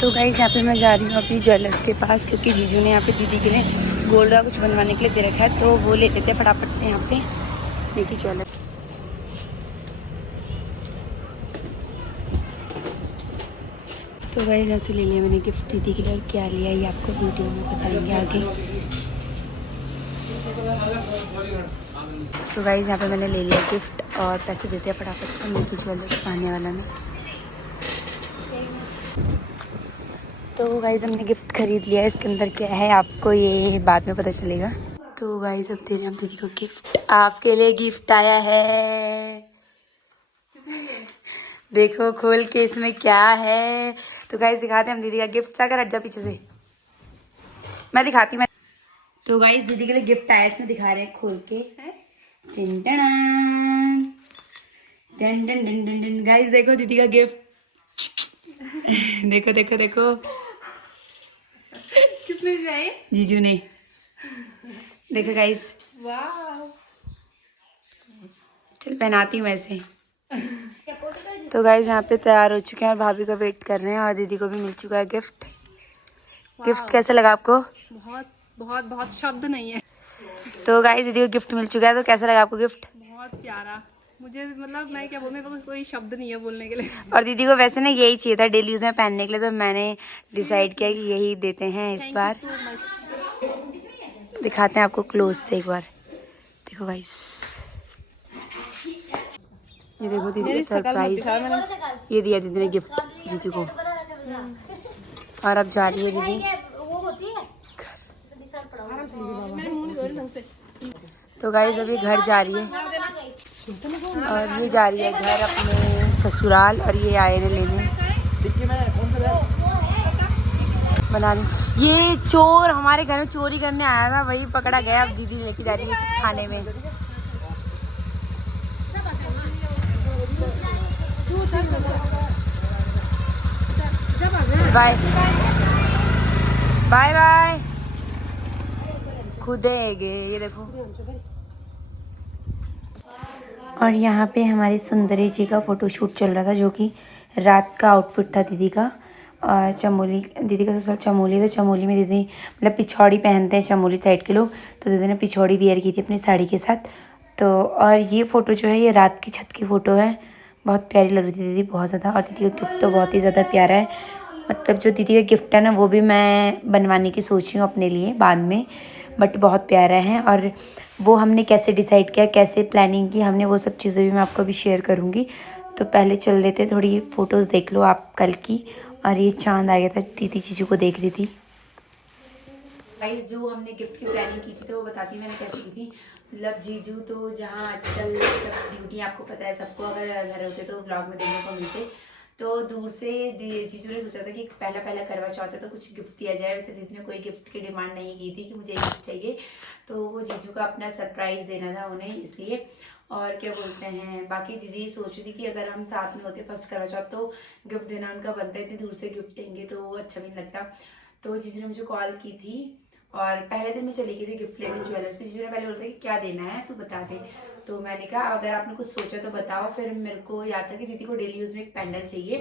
तो गाइस यहाँ पे मैं जा रही हूँ अभी ज्वेलर्स के पास, क्योंकि जीजू ने यहाँ पे दीदी के लिए गोल्ड का कुछ बनवाने के लिए दे रखा है, तो वो ले लेते हैं फटाफट से यहाँ पे दीदी ज्वेलर। तो गाइस यहाँ से ले लिया मैंने गिफ्ट दीदी के लिए, और क्या लिया ये आपको वीडियो में बताएंगे आगे। तो गाइस यहाँ पे मैंने ले लिया गिफ्ट और पैसे देते हैं फटाफट से नीति ज्वेलर्स आने वाला में। तो गाइस हमने गिफ्ट खरीद लिया है, इसके अंदर क्या है आपको ये बाद में पता चलेगा। तो गाइस अब दे रहे हैं हम दीदी को गिफ्ट। आपके लिए गिफ्ट आया है, देखो खोल के इसमें क्या है। तो गाइस दिखाते हैं हम दीदी का गिफ्ट। जाकर हट जा पीछे से, मैं दिखाती हूँ। तो गाइस दीदी के लिए गिफ्ट आया, इसमें दिखा रहे हैं खोल के। गाइस देखो दीदी का गिफ्ट। देखो देखो देखो किसने दिया? जीजू ने। देखो गाइस, वाह, चल पहनाती हूँ वैसे। तो गाइस यहाँ पे तैयार हो चुके हैं और भाभी का वेट कर रहे हैं, और दीदी को भी मिल चुका है गिफ्ट। गिफ्ट कैसा लगा आपको? बहुत बहुत बहुत शब्द नहीं है। तो गाइस दीदी को गिफ्ट मिल चुका है, तो कैसा लगा आपको गिफ्ट? बहुत प्यारा, मुझे मतलब मैं क्या बोलूं, मेरे पास कोई शब्द नहीं है बोलने के लिए। और दीदी को वैसे ना यही चाहिए था डेली यूज में पहनने के लिए, तो मैंने डिसाइड किया कि यही देते हैं इस बार। so दिखाते हैं आपको क्लोज से एक बार। देखो गाइस, ये देखो दीदी का सरप्राइज, ये दिया दीदी ने गिफ्ट जीजू को। और अब जा रही है दीदी। तो गाइस अभी घर जा रही है, और ये जा रही है घर अपने ससुराल, और ये आए ने लेने बना रही। ये चोर हमारे घर में चोरी करने आया था, वही पकड़ा गया। अब दीदी लेके जा रही है थाने में। बाय बाय बाय, खुदेगे ये देखो। और यहाँ पे हमारी सुंदरी जी का फोटोशूट चल रहा था, जो कि रात का आउटफिट था दीदी का। और चमोली, दीदी का ससुराल चमोली, तो चमोली में दीदी मतलब पिछौड़ी पहनते हैं चमोली साइड के लोग, तो दीदी ने पिछौड़ी वियर की थी अपनी साड़ी के साथ। तो और ये फ़ोटो जो है ये रात की छत की फ़ोटो है, बहुत प्यारी लग रही थी दीदी, बहुत ज़्यादा। और दीदी का गिफ्ट तो बहुत ही ज़्यादा प्यारा है, मतलब जो दीदी का गिफ्ट है ना वो भी मैं बनवाने की सोच रही हूँ अपने लिए बाद में, बट बहुत प्यारा है। और वो हमने कैसे डिसाइड किया, कैसे प्लानिंग की हमने, वो सब चीज़ें भी मैं आपको अभी शेयर करूँगी। तो पहले चल लेते, थोड़ी फ़ोटोज़ देख लो आप कल की। और ये चाँद आ गया था, दीदी जीजू को देख रही थी। गाइस जो हमने गिफ्ट की प्लानिंग की थी तो वो बताती मैंने कैसे की थी। मतलब जीजू तो जहाँ आजकल मतलब ड्यूटी आपको पता है सबको, अगर घर होते तो व्लॉग में देखने को मिलते। तो दूर से जीजू ने सोचा था कि पहला करवा चौथ है तो कुछ गिफ्ट दिया जाए। वैसे दीदी ने कोई गिफ्ट की डिमांड नहीं की थी कि मुझे गिफ्ट चाहिए, तो वो जीजू का अपना सरप्राइज देना था उन्हें, इसलिए। और क्या बोलते हैं, बाकी दीदी सोच रही थी कि अगर हम साथ में होते फर्स्ट करवा चौथ तो गिफ्ट देना उनका बनता है, इतनी दूर से गिफ्ट देंगे तो वो अच्छा भी नहीं लगता। तो जीजू ने मुझे कॉल की थी, और पहले दिन मैं चली गई थी गिफ्ट लेने ज्वेलर्स पे। जीजू ने पहले बोला था कि क्या देना है तू बता दे, तो मैंने कहा अगर आपने कुछ सोचा तो बताओ। फिर मेरे को याद था कि दीदी को डेली यूज में एक पैंडल चाहिए,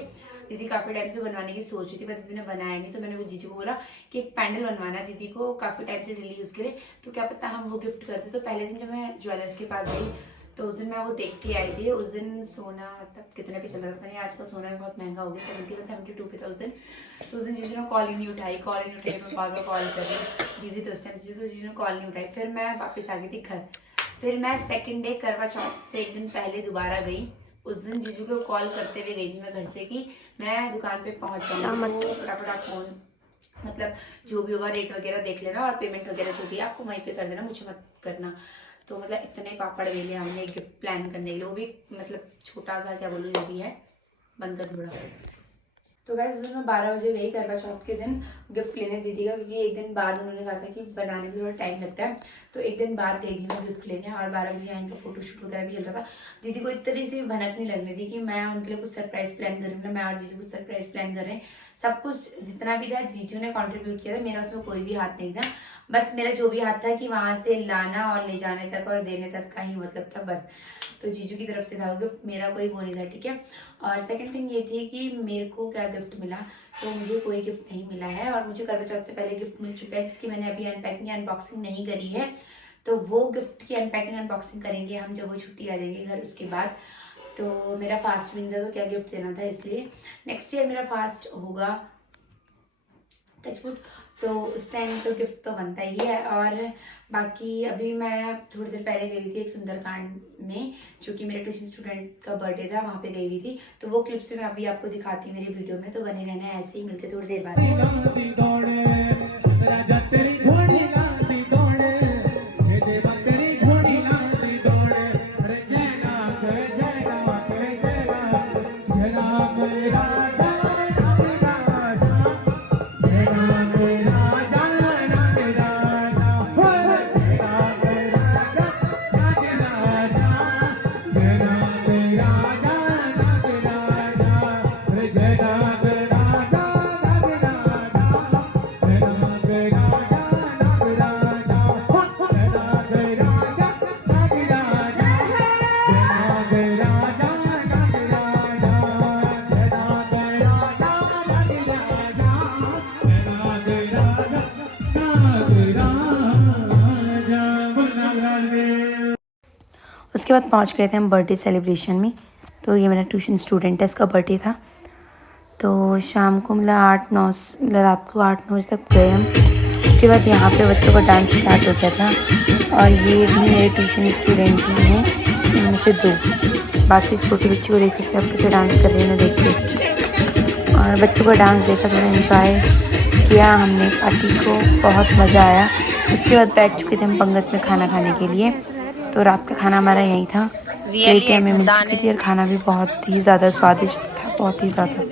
दीदी काफी टाइम से बनवाने की सोच रही थी, पर दीदी ने बनाया नहीं। तो मैंने वो जीजू को बोला कि एक पैंडल बनवाना है दीदी को काफी टाइम से डेली यूज के लिए, तो क्या पता हम वो गिफ्ट करते। तो पहले दिन जब मैं ज्वेलर्स के पास गई तो उस दिन मैं वो देख के आई थी। उस दिन सोना मतलब कितने पे चल रहा था नहीं, आजकल सोना भी बहुत महंगा हो गया, 71-72 पे था उस दिन। तो उस दिन जीजू ने कॉल ही नहीं उठाई, मैं बार बार कॉल कर रही, बिजी तो उस टाइम जीजू ने कॉल नहीं उठाई। फिर मैं वापस आ गई थी घर। फिर मैं सेकंड डे करवा चौथ से एक दिन पहले दोबारा गई। उस दिन जीजू को कॉल करते हुए गई थी मैं घर से कि मैं दुकान पे पहुंच जाऊंगी, तो फटाफट फोन मतलब जो भी होगा रेट वगैरह देख लेना, और पेमेंट वगैरह जो भी है आपको वहीं पे कर देना, मुझे मत करना। तो मतलब इतने पापड़ बेले हमने गिफ्ट प्लान करने के लिए, वो भी मतलब छोटा सा क्या बोलूँ जो भी है, बंद कर थोड़ा। तो गाइस उस दिन मैं 12 बजे गई करवा चौथ के दिन गिफ्ट लेने दीदी का, क्योंकि एक दिन बाद उन्होंने कहा था कि बनाने में थोड़ा टाइम लगता है, तो एक दिन बाद गई थी मैं गिफ्ट लेने। और 12 बजे यहाँ इनका फोटोशूट वगैरह भी चल रहा था। दीदी को इतनी से भी भनक नहीं लगने दी कि मैं उनके लिए कुछ सरप्राइज प्लान कर रही हूँ, मैं और जीजू कुछ सरप्राइज प्लान कर रहे हैं। सब कुछ जितना भी था जीजू ने कॉन्ट्रीब्यूट किया था, मेरा उसमें कोई भी हाथ नहीं था। बस मेरा जो भी हाथ था कि वहां से लाना और ले जाने तक और देने तक का ही मतलब था बस। तो जीजू की तरफ से था वो गिफ्ट, मेरा कोई वो नहीं था, ठीक है। और सेकंड थिंग ये थी कि मेरे को क्या गिफ्ट मिला, तो मुझे कोई गिफ्ट नहीं मिला है। और मुझे करवा चौथ से पहले गिफ्ट मिल चुका है जिसकी मैंने अभी अनपैकिंग अनबॉक्सिंग नहीं करी है। तो वो गिफ्ट की अनपैकिंग अनबॉक्सिंग करेंगे हम जब वो छुट्टी आ जाएंगे घर, उसके बाद। तो मेरा फास्ट भी नहीं था तो क्या गिफ्ट देना था, इसलिए नेक्स्ट ईयर मेरा फास्ट होगा टचवुड, तो उस टाइम तो गिफ्ट तो बनता ही है। और बाकी अभी मैं थोड़ी देर पहले गई थी एक सुंदरकांड में, जो कि मेरे ट्यूशन स्टूडेंट का बर्थडे था, वहाँ पे गई हुई थी। तो वो क्लिप्स मैं अभी आपको दिखाती हूँ मेरी वीडियो में, तो बने रहना है ऐसे ही, मिलते थोड़ी देर बाद। उसके बाद पहुंच गए थे हम बर्थडे सेलिब्रेशन में। तो ये मेरा ट्यूशन स्टूडेंट है, इसका बर्थडे था। तो शाम को मतलब 8-9 मतलब रात को 8-9 बजे तक गए हम। उसके बाद यहाँ पे बच्चों का डांस स्टार्ट हो गया था। और ये भी मेरे ट्यूशन स्टूडेंट ही हैं, इनमें से 2। बाकी छोटे बच्चे को देख सकते हैं आप कैसे डांस कर रहे हैं, देख के। और बच्चों का डांस देखा, थोड़ा एंजॉय किया हमने, पार्टी को बहुत मज़ा आया। उसके बाद बैठ चुके थे हम पंगत में खाना खाने के लिए। तो रात का खाना हमारा यहीं था, प्लेटें हमें मिल चुकी थी और खाना भी बहुत ही ज़्यादा स्वादिष्ट था, बहुत ही ज़्यादा।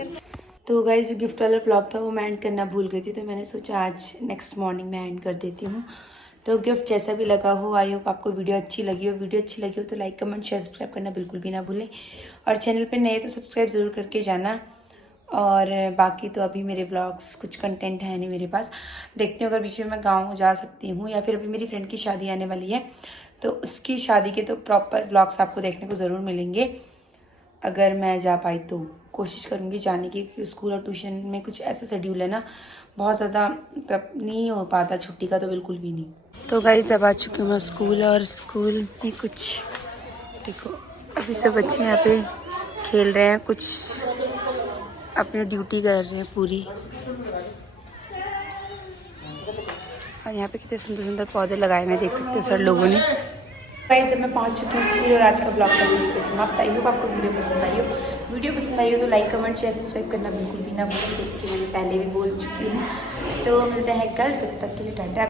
तो गाइस जो गिफ्ट वाला व्लॉग था वो मैं एंड करना भूल गई थी, तो मैंने सोचा आज नेक्स्ट मॉर्निंग में एंड कर देती हूँ। तो गिफ्ट जैसा भी लगा हो, आई होप आपको वीडियो अच्छी लगी हो। वीडियो अच्छी लगी हो तो लाइक कमेंट शेयर सब्सक्राइब करना बिल्कुल भी ना भूलें। और चैनल पर नए तो सब्सक्राइब ज़रूर करके जाना। और बाकी तो अभी मेरे व्लॉग्स कुछ कंटेंट है नहीं मेरे पास, देखती हूँ अगर बीच में मैं गाँव जा सकती हूँ, या फिर अभी मेरी फ्रेंड की शादी आने वाली है तो उसकी शादी के तो प्रॉपर व्लॉग्स आपको देखने को ज़रूर मिलेंगे। अगर मैं जा पाई तो कोशिश करूँगी जाने की, क्योंकि स्कूल और ट्यूशन में कुछ ऐसा शेड्यूल है ना, बहुत ज़्यादा मतलब नहीं हो पाता छुट्टी का, तो बिल्कुल भी नहीं। तो गाइस अब आ चुकी हूँ मैं स्कूल, और स्कूल में कुछ देखो अभी सब बच्चे यहाँ पे खेल रहे हैं, कुछ अपनी ड्यूटी कर रहे हैं पूरी। और यहाँ पे कितने सुंदर सुंदर पौधे लगाए हुए देख सकते हो सर लोगों ने। गाइस अब मैं पहुँच चुकी हूँ स्कूल, और आज का ब्लॉग करने के समाप्त। आई होप आपको वीडियो पसंद आई हो। वीडियो पसंद आई हो तो लाइक कमेंट शेयर सब्सक्राइब करना बिल्कुल भी ना भूलें, जैसे कि मैंने पहले भी बोल चुकी हूँ। तो मिलते हैं कल, तब तक के लिए टाटा।